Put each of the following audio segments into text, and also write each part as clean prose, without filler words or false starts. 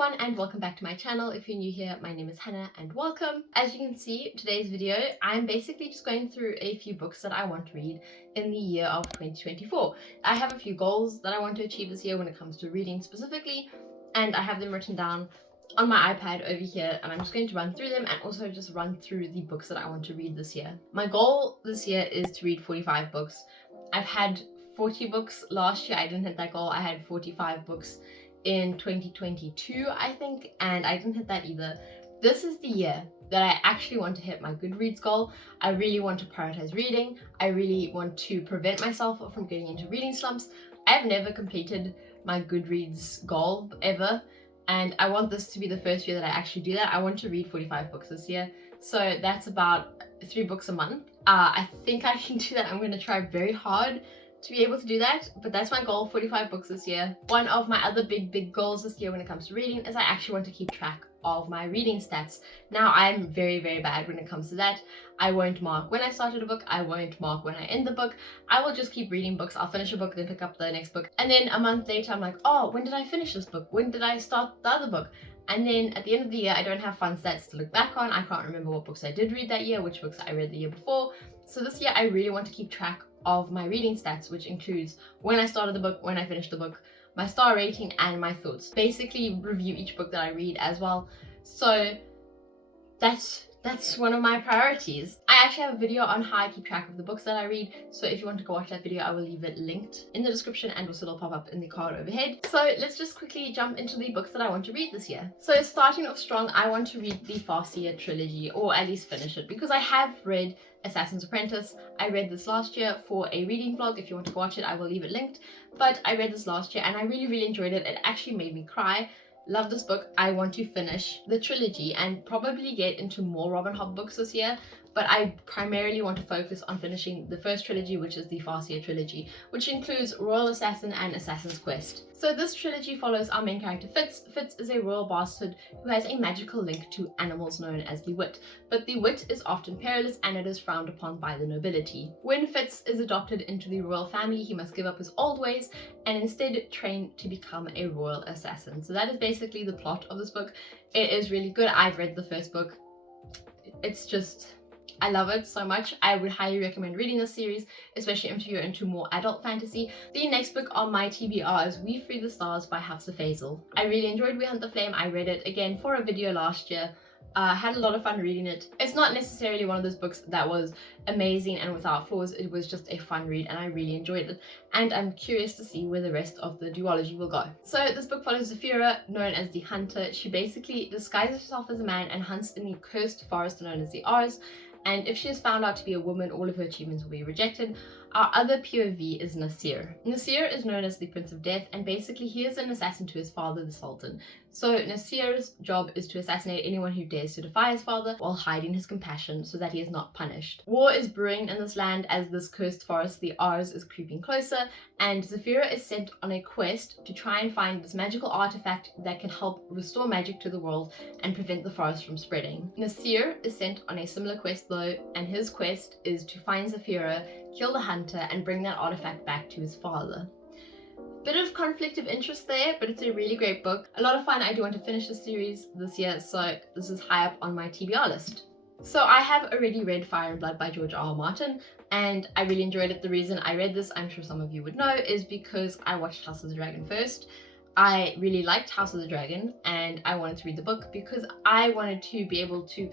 everyone and welcome back to my channel. If you're new here, my name is Hannah and welcome. As you can see, today's video, I'm basically just going through a few books that I want to read in the year of 2024. I have a few goals that I want to achieve this year when it comes to reading specifically, and I have them written down on my iPad over here, and I'm just going to run through them and also just run through the books that I want to read this year. My goal this year is to read 45 books. I've had 40 books last year. I didn't hit that goal. I had 45 books in 2022, I think, and I didn't hit that either. This is the year that I actually want to hit my Goodreads goal. I really want to prioritize reading. I really want to prevent myself from getting into reading slumps. I've never completed my Goodreads goal ever, and I want this to be the first year that I actually do that. I want to read 45 books this year, so that's about 3 books a month. I think I can do that. I'm going to try very hard to be able to do that, but that's my goal, 45 books this year. One of my other big goals this year when it comes to reading is I actually want to keep track of my reading stats. Now, I'm very bad when it comes to that. I won't mark when I started a book, I won't mark when I end the book. I will just keep reading books. I'll finish a book, then pick up the next book, and then a month later I'm like, oh, when did I finish this book? When did I start the other book? And then at the end of the year, I don't have fun stats to look back on. I can't remember what books I did read that year, which books I read the year before. So this year I really want to keep track of my reading stats, which includes when I started the book, when I finished the book, my star rating, and my thoughts. Basically review each book that I read as well. So that's one of my priorities. I actually have a video on how I keep track of the books that I read, so if you want to go watch that video, I will leave it linked in the description, and also it'll pop up in the card overhead. So let's just quickly jump into the books that I want to read this year. So starting off strong, I want to read the Farseer trilogy, or at least finish it, because I have read Assassin's Apprentice. I read this last year for a reading vlog. If you want to go watch it, I will leave it linked. But I read this last year and I really enjoyed it. It actually made me cry. Love this book. I want to finish the trilogy and probably get into more Robin Hobb books this year, but I primarily want to focus on finishing the first trilogy, which is the Farseer trilogy, which includes Royal Assassin and Assassin's Quest. So this trilogy follows our main character Fitz. Fitz is a royal bastard who has a magical link to animals known as the wit, but the wit is often perilous and it is frowned upon by the nobility. When Fitz is adopted into the royal family, he must give up his old ways and instead train to become a royal assassin. So that is basically the plot of this book. It is really good. I've read the first book. It's just, I love it so much. I would highly recommend reading this series, especially if you're into more adult fantasy. The next book on my TBR is We Free the Stars by Hafsah Faizal. I really enjoyed We Hunt the Flame. I read it again for a video last year. Had a lot of fun reading it. It's not necessarily one of those books that was amazing and without flaws. It was just a fun read and I really enjoyed it. And I'm curious to see where the rest of the duology will go. So this book follows Zafira, known as the Hunter. She basically disguises herself as a man and hunts in the cursed forest known as the Ars. And if she is found out to be a woman, all of her achievements will be rejected. Our other POV is Nasir. Nasir is known as the Prince of Death, and basically he is an assassin to his father, the Sultan. So Nasir's job is to assassinate anyone who dares to defy his father while hiding his compassion so that he is not punished. War is brewing in this land as this cursed forest, the Ars, is creeping closer, and Zafira is sent on a quest to try and find this magical artifact that can help restore magic to the world and prevent the forest from spreading. Nasir is sent on a similar quest though, and his quest is to find Zafira, kill the hunter, and bring that artifact back to his father. Bit of conflict of interest there, but it's a really great book. A lot of fun. I do want to finish the series this year, so this is high up on my TBR list. So I have already read Fire and Blood by George R. R. Martin, and I really enjoyed it. The reason I read this, I'm sure some of you would know, is because I watched House of the Dragon first. I really liked House of the Dragon, and I wanted to read the book because I wanted to be able to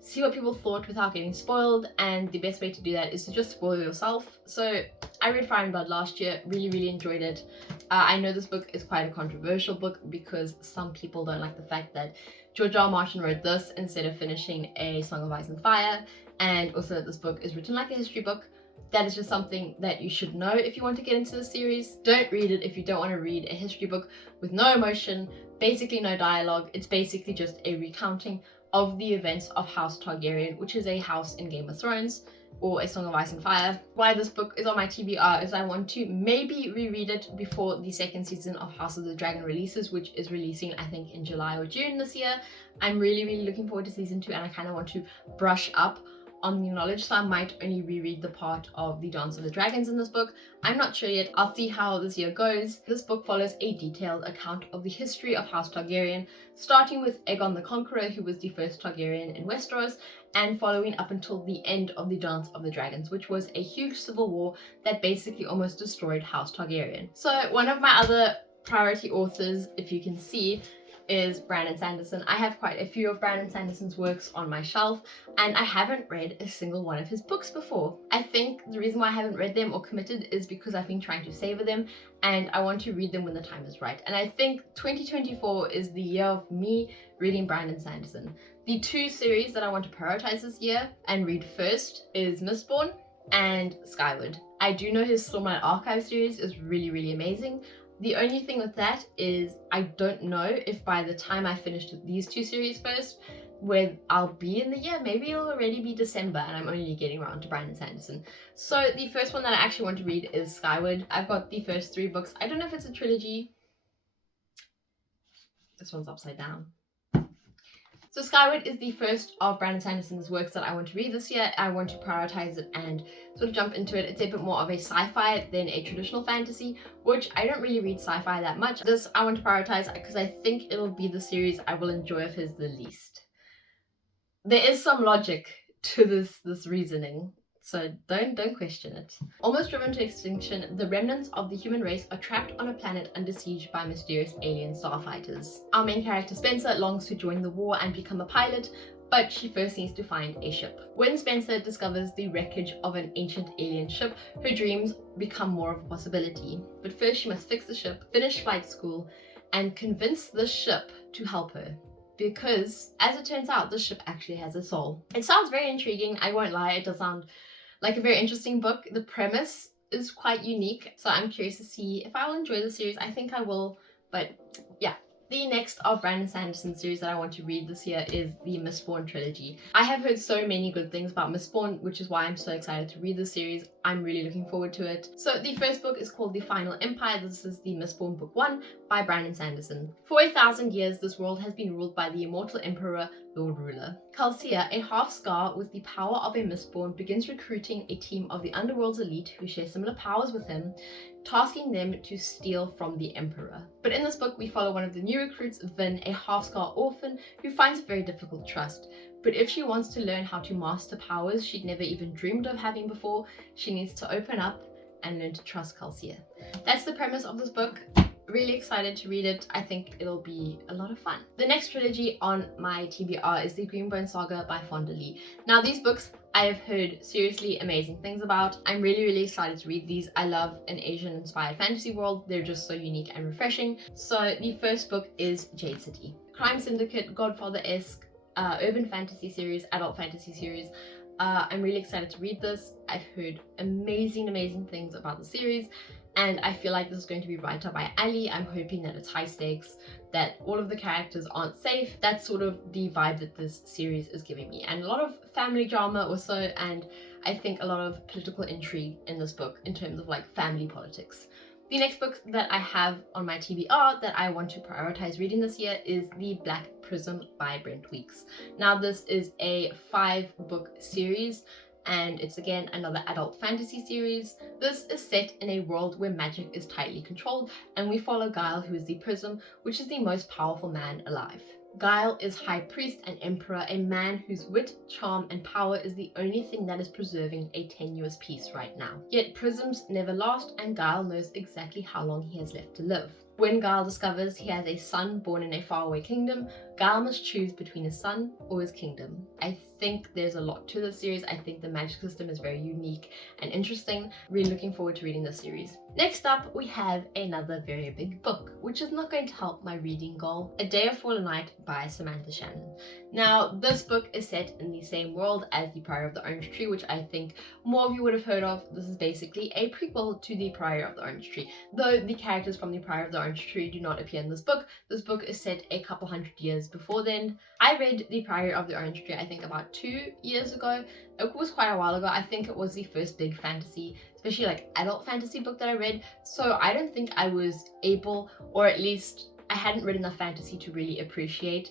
see what people thought without getting spoiled, and the best way to do that is to just spoil yourself. So I read Fire and Blood last year, really enjoyed it. I know this book is quite a controversial book because some people don't like the fact that George R. R. Martin wrote this instead of finishing A Song of Ice and Fire, and also that this book is written like a history book. That is just something that you should know if you want to get into the series. Don't read it if you don't want to read a history book with no emotion, basically no dialogue. It's basically just a recounting of the events of House Targaryen, which is a house in Game of Thrones, or A Song of Ice and Fire. Why this book is on my TBR is I want to maybe reread it before the second season of House of the Dragon releases, which is releasing I think in July or June this year. I'm really looking forward to season 2, and I kind of want to brush up on the knowledge, so I might only reread the part of the Dance of the Dragons in this book. I'm not sure yet. I'll see how this year goes. This book follows a detailed account of the history of House Targaryen, starting with Aegon the Conqueror, who was the first Targaryen in Westeros, and following up until the end of the Dance of the Dragons, which was a huge civil war that basically almost destroyed House Targaryen. So one of my other priority authors, if you can see, is Brandon Sanderson. I have quite a few of Brandon Sanderson's works on my shelf, and I haven't read a single one of his books before. I think the reason why I haven't read them or committed is because I've been trying to savor them, and I want to read them when the time is right. And I think 2024 is the year of me reading Brandon Sanderson. The two series that I want to prioritize this year and read first is Mistborn and Skyward. I do know his Stormlight Archive series is really, really amazing. The only thing with that is I don't know if by the time I finished these two series first, where I'll be in the year, maybe it'll already be December and I'm only getting around to Brandon Sanderson. So the first one that I actually want to read is Skyward. I've got the first 3 books. I don't know if it's a trilogy. This one's upside down. So Skyward is the first of Brandon Sanderson's works that I want to read this year. I want to prioritize it and sort of jump into it. It's a bit more of a sci-fi than a traditional fantasy, which I don't really read sci-fi that much. This I want to prioritize because I think it'll be the series I will enjoy of his the least. There is some logic to this reasoning, so don't question it. Almost driven to extinction, the remnants of the human race are trapped on a planet under siege by mysterious alien starfighters. Our main character Spencer longs to join the war and become a pilot, but she first needs to find a ship. When Spencer discovers the wreckage of an ancient alien ship, her dreams become more of a possibility. But first she must fix the ship, finish flight school, and convince the ship to help her. Because, as it turns out, the ship actually has a soul. It sounds very intriguing, I won't lie, it does sound like a very interesting book. The premise is quite unique, so I'm curious to see if I will enjoy the series. I think I will, but yeah. The next of Brandon Sanderson's series that I want to read this year is the Mistborn Trilogy. I have heard so many good things about Mistborn, which is why I'm so excited to read this series. I'm really looking forward to it. So the first book is called The Final Empire. This is the Mistborn Book 1 by Brandon Sanderson. For 1,000 years, this world has been ruled by the immortal emperor, Lord Ruler. Farseer, a half-scar with the power of a Mistborn, begins recruiting a team of the underworld's elite who share similar powers with him, tasking them to steal from the Emperor. But in this book, we follow one of the new recruits, Gwynne, a half-scar orphan who finds it very difficult to trust. But if she wants to learn how to master powers she'd never even dreamed of having before, she needs to open up and learn to trust Farseer. That's the premise of this book. Really excited to read it. I think it'll be a lot of fun. The next trilogy on my TBR is the Greenbone Saga by Fonda. Now these books I have heard seriously amazing things about. I'm really excited to read these. I love an Asian inspired fantasy world. They're just so unique and refreshing. So the first book is Jade City. Crime syndicate, Godfather-esque, urban fantasy series, adult fantasy series. I'm really excited to read this. I've heard amazing things about the series, and I feel like this is going to be right up my alley. I'm hoping that it's high stakes, that all of the characters aren't safe. That's sort of the vibe that this series is giving me. And a lot of family drama also, and I think a lot of political intrigue in this book in terms of like family politics. The next book that I have on my TBR that I want to prioritize reading this year is The Black Prism by Brent. Now this is a 5-book series, and it's again another adult fantasy series. This is set in a world where magic is tightly controlled, and we follow Guile, who is the Prism, which is the most powerful man alive. Guile is High Priest and Emperor, a man whose wit, charm, and power is the only thing that is preserving a tenuous peace right now. Yet prisms never last, and Guile knows exactly how long he has left to live. When Guile discovers he has a son born in a faraway kingdom, Guile must choose between his son or his kingdom. I think there's a lot to this series. I think the magic system is very unique and interesting. Really looking forward to reading this series. Next up, we have another very big book, which is not going to help my reading goal, A Day of Fallen Night by Samantha Shannon. Now, this book is set in the same world as The Priory of the Orange Tree, which I think more of you would have heard of. This is basically a prequel to The Priory of the Orange Tree. Though the characters from The Priory of the Orange Tree do not appear in this book is set a couple hundred years before then. I read The Priory of the Orange Tree I think about 2 years ago. It was quite a while ago. I think it was the first big fantasy, especially like adult fantasy book that I read. So I don't think I was able, or at least I hadn't read enough fantasy to really appreciate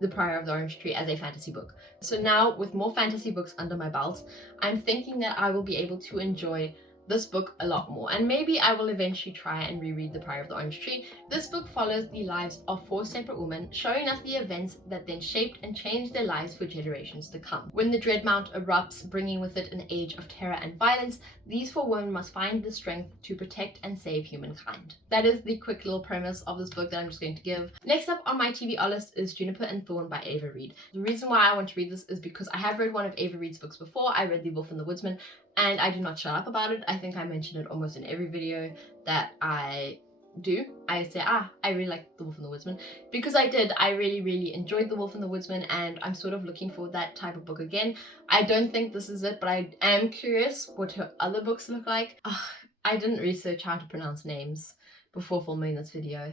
The Prior of the Orange Tree as a fantasy book. So now, with more fantasy books under my belt, I'm thinking that I will be able to enjoy this book a lot more, and maybe I will eventually try and reread The Prior of the Orange Tree. This book follows the lives of 4 separate women, showing us the events that then shaped and changed their lives for generations to come. When the Dreadmount erupts, bringing with it an age of terror and violence, these 4 women must find the strength to protect and save humankind. That is the quick little premise of this book that I'm just going to give. Next up on my TBR list is Juniper and Thorn by Ava Reid. The reason why I want to read this is because I have read one of Ava Reid's books before. I read The Wolf and the Woodsman, and I do not shut up about it. I think I mentioned it almost in every video that I do. I say, I really like The Wolf and the Woodsman, because I did. I really enjoyed The Wolf and the Woodsman, and I'm sort of looking for that type of book again. I don't think this is it, but I am curious what her other books look like. I didn't research how to pronounce names before filming this video,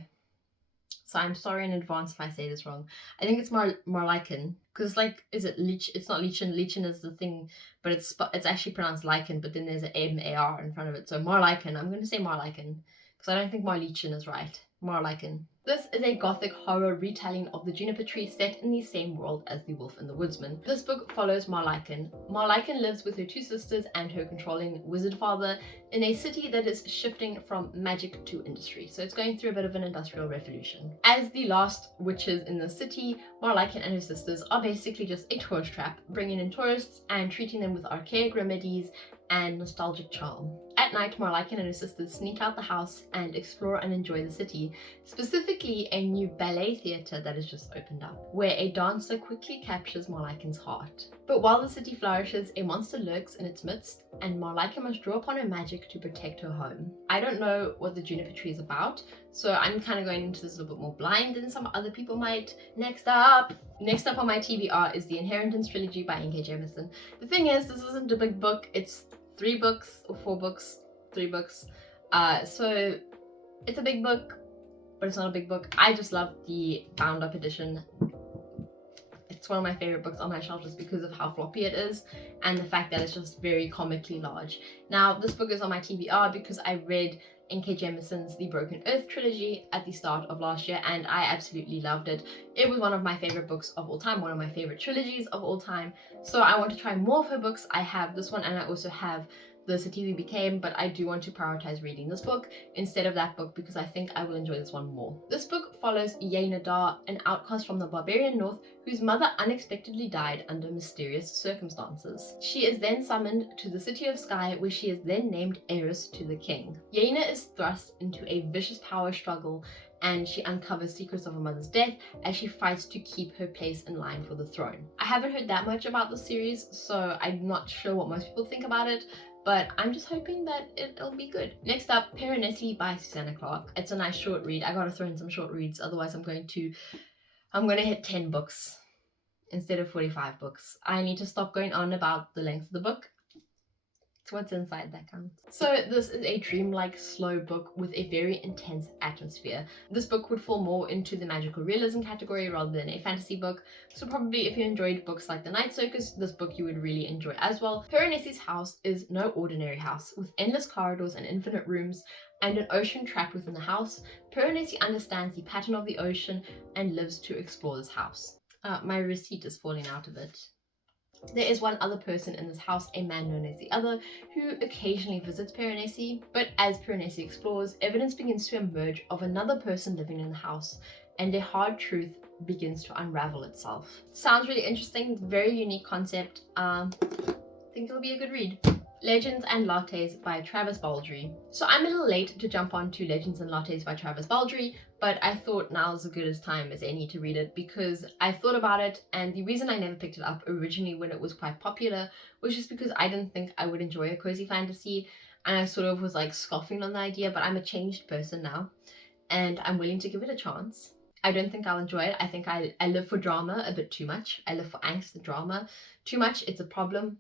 so I'm sorry in advance if I say this wrong. I think it's Marlyken, because like, is it Leech? It's not Leechin. Leechin is the thing, but it's actually pronounced Lycan, but then there's an M-A-R in front of it. So Marlyken. I'm going to say Marlyken, because I don't think Marleechin is right. Marlyken. This is a gothic horror retelling of the Juniper tree set in the same world as The Wolf and the Woodsman. This book follows Marlyken. Marlyken lives with her 2 sisters and her controlling wizard father in a city that is shifting from magic to industry. So it's going through a bit of an industrial revolution. As the last witches in the city, Marlyken and her sisters are basically just a tourist trap, bringing in tourists and treating them with archaic remedies and nostalgic charm. At night, Marlyken and her sisters sneak out the house and explore and enjoy the city, specifically a new ballet theatre that has just opened up, where a dancer quickly captures Marlyken's heart. But while the city flourishes, a monster lurks in its midst, and Marlyken must draw upon her magic to protect her home. I don't know what the Juniper tree is about, so I'm kind of going into this a little bit more blind than some other people might. Next up on my TBR is The Inheritance Trilogy by N.K. Jemisin. The thing is, this isn't a big book. It's 3 books or 4 books, 3 books. So it's a big book, but it's not a big book. I just love the bound up edition. It's one of my favorite books on my shelf just because of how floppy it is and the fact that it's just very comically large. Now, this book is on my TBR because I read N.K. Jemisin's The Broken Earth trilogy at the start of last year, and I absolutely loved it. It was one of my favorite books of all time, one of my favorite trilogies of all time. So I want to try more of her books. I have this one, and I also have The City We Became, but I do want to prioritize reading this book instead of that book because I think I will enjoy this one more. This book follows Yaina Dar, an outcast from the barbarian north whose mother unexpectedly died under mysterious circumstances. She is then summoned to the city of Sky, where she is then named heiress to the king. Yaina is thrust into a vicious power struggle, and she uncovers secrets of her mother's death as she fights to keep her place in line for the throne. I haven't heard that much about the series, so I'm not sure what most people think about it, but I'm just hoping that it'll be good. Next up, Piranesi by Susanna Clarke. It's a nice short read. I gotta throw in some short reads, otherwise I'm gonna hit 10 books instead of 45 books. I need to stop going on about the length of the book. It's what's inside that counts. So this is a dreamlike slow book with a very intense atmosphere. This book would fall more into the magical realism category rather than a fantasy book, so probably if you enjoyed books like The Night Circus, this book you would really enjoy as well. Piranesi's house is no ordinary house, with endless corridors and infinite rooms and an ocean trapped within the house. Piranesi understands the pattern of the ocean and lives to explore this house. My receipt is falling out of it. There is one other person in this house, a man known as the Other, who occasionally visits Piranesi, but as Piranesi explores, evidence begins to emerge of another person living in the house, and a hard truth begins to unravel itself. Sounds really interesting, very unique concept. I think it'll be a good read. Legends and Lattes by Travis Baldree. So I'm a little late to jump on to Legends and Lattes by Travis Baldree, but I thought now's as good as time as any to read it because I thought about it, and the reason I never picked it up originally when it was quite popular was just because I didn't think I would enjoy a cozy fantasy, and I sort of was like scoffing on the idea, but I'm a changed person now and I'm willing to give it a chance. I don't think I'll enjoy it. I think I live for drama a bit too much. I live for angst and drama too much. It's a problem.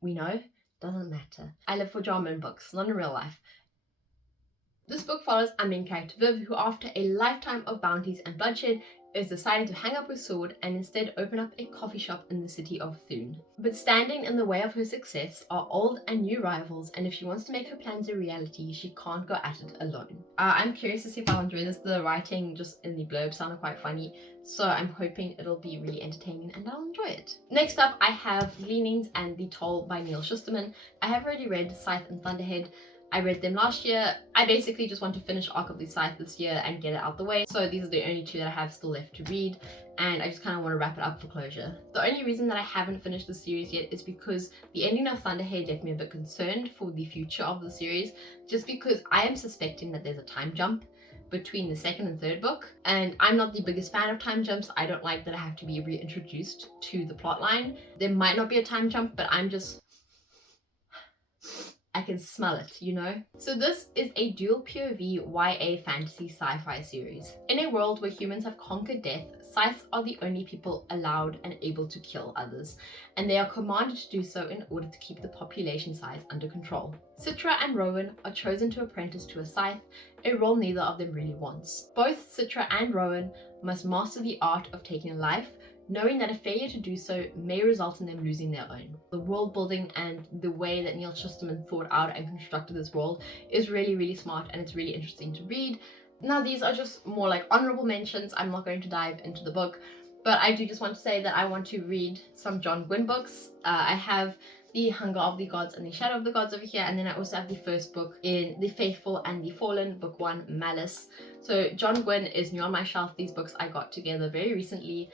We know. Doesn't matter. I live for drama in books, not in real life. This book follows our main character Viv, who after a lifetime of bounties and bloodshed is deciding to hang up her sword and instead open up a coffee shop in the city of Thorn. But standing in the way of her success are old and new rivals, and if she wants to make her plans a reality, she can't go at it alone. I'm curious to see if I'll enjoy this. The writing just in the blurb sounded quite funny, so I'm hoping it'll be really entertaining and I'll enjoy it. Next up, I have Gleanings and The Toll by Neal Shusterman. I have already read Scythe and Thunderhead. I read them last year. I basically just want to finish Arc of the Scythe this year and get it out the way. So these are the only two that I have still left to read, and I just kind of want to wrap it up for closure. The only reason that I haven't finished the series yet is because the ending of Thunderhead left me a bit concerned for the future of the series, just because I am suspecting that there's a time jump between the second and third book, and I'm not the biggest fan of time jumps. I don't like that I have to be reintroduced to the plot line. There might not be a time jump, but I can smell it, you know? So this is a dual POV YA fantasy sci-fi series. In a world where humans have conquered death, scythes are the only people allowed and able to kill others, and they are commanded to do so in order to keep the population size under control. Citra and Rowan are chosen to apprentice to a scythe, a role neither of them really wants. Both Citra and Rowan must master the art of taking a life, knowing that a failure to do so may result in them losing their own. The world building and the way that Neal Shusterman thought out and constructed this world is really, really smart, and it's really interesting to read. Now these are just more like honorable mentions. I'm not going to dive into the book, but I do just want to say that I want to read some John Gwynne books. I have The Hunger of the Gods and The Shadow of the Gods over here, and then I also have the first book in The Faithful and the Fallen, book 1, Malice. So John Gwynne is new on my shelf. These books I got together very recently,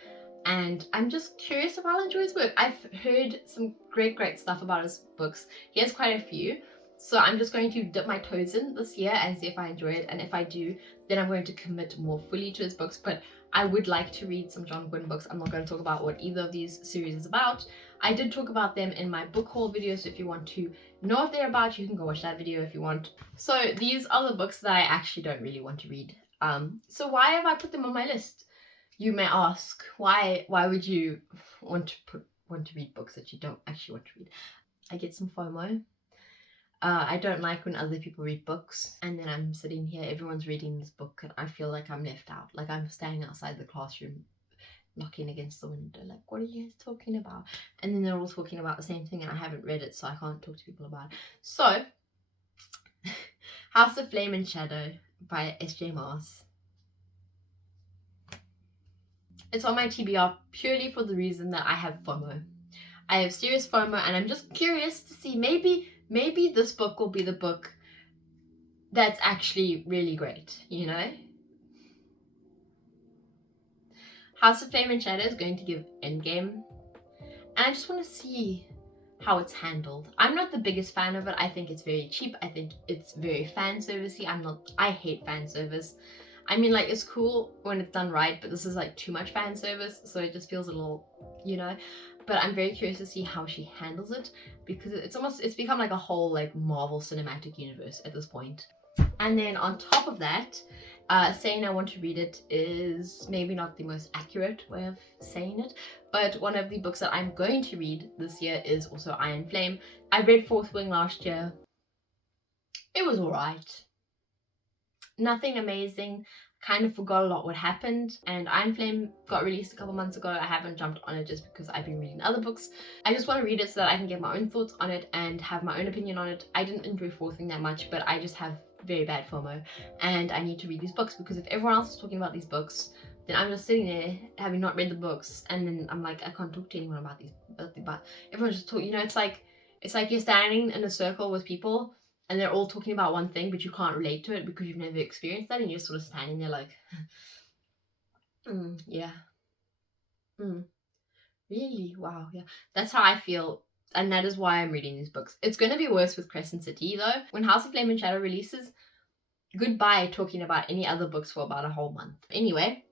and I'm just curious if I'll enjoy his work. I've heard some great stuff about his books. He has quite a few, so I'm just going to dip my toes in this year and see if I enjoy it, and if I do, then I'm going to commit more fully to his books. But I would like to read some John Gwynne books. I'm not going to talk about what either of these series is about. I did talk about them in my book haul video, so if you want to know what they're about, you can go watch that video if you want. So these are the books that I actually don't really want to read. So why have I put them on my list? You may ask, why would you want to read books that you don't actually want to read? I get some FOMO. I don't like when other people read books and then I'm sitting here, everyone's reading this book, and I feel like I'm left out. Like I'm standing outside the classroom knocking against the window like, what are you guys talking about? And then they're all talking about the same thing and I haven't read it, so I can't talk to people about it. So House of Flame and Shadow by S.J. Maas. It's on my TBR purely for the reason that I have FOMO. I have serious FOMO, and I'm just curious to see, maybe this book will be the book that's actually really great, you know? House of Flame and Shadow is going to give Endgame, and I just want to see how it's handled. I'm not the biggest fan of it. I think it's very cheap. I think it's very fan servicey. I hate fan service. I mean, like, it's cool when it's done right, but this is like too much fan service, so it just feels a little, you know. But I'm very curious to see how she handles it, because it's become like a whole like Marvel Cinematic Universe at this point. And then on top of that, saying I want to read it is maybe not the most accurate way of saying it, but one of the books that I'm going to read this year is also Iron Flame. I read Fourth Wing last year. It was alright. Nothing amazing. Kind of forgot a lot what happened, and Iron Flame got released a couple months ago. I haven't jumped on it just because I've been reading other books. I just want to read it so that I can get my own thoughts on it and have my own opinion on it. I didn't enjoy Fourth Wing that much, but I just have very bad FOMO, and I need to read these books, because if everyone else is talking about these books, then I'm just sitting there having not read the books, and then I'm like, I can't talk to anyone about these, but everyone's just talking, you know. It's like you're standing in a circle with people and they're all talking about one thing, but you can't relate to it because you've never experienced that, and you're sort of standing there like, yeah, really, wow, yeah. That's how I feel, and that is why I'm reading these books. It's going to be worse with Crescent City, though. When House of Flame and Shadow releases, goodbye talking about any other books for about a whole month. Anyway,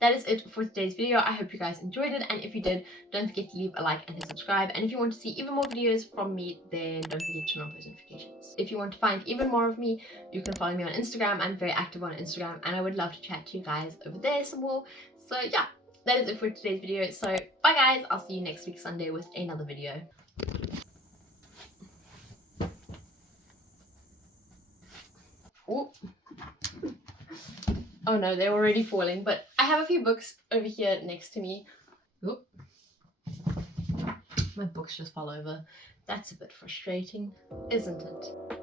that is it for today's video. I hope you guys enjoyed it, and if you did, don't forget to leave a like and hit subscribe. And if you want to see even more videos from me, then don't forget to turn on post notifications. If you want to find even more of me, you can follow me on Instagram. I'm very active on Instagram, and I would love to chat to you guys over there some more. So yeah, that is it for today's video. So bye guys, I'll see you next week Sunday with another video. Ooh. Oh no, they're already falling, but I have a few books over here next to me. Oop. My books just fall over. That's a bit frustrating, isn't it?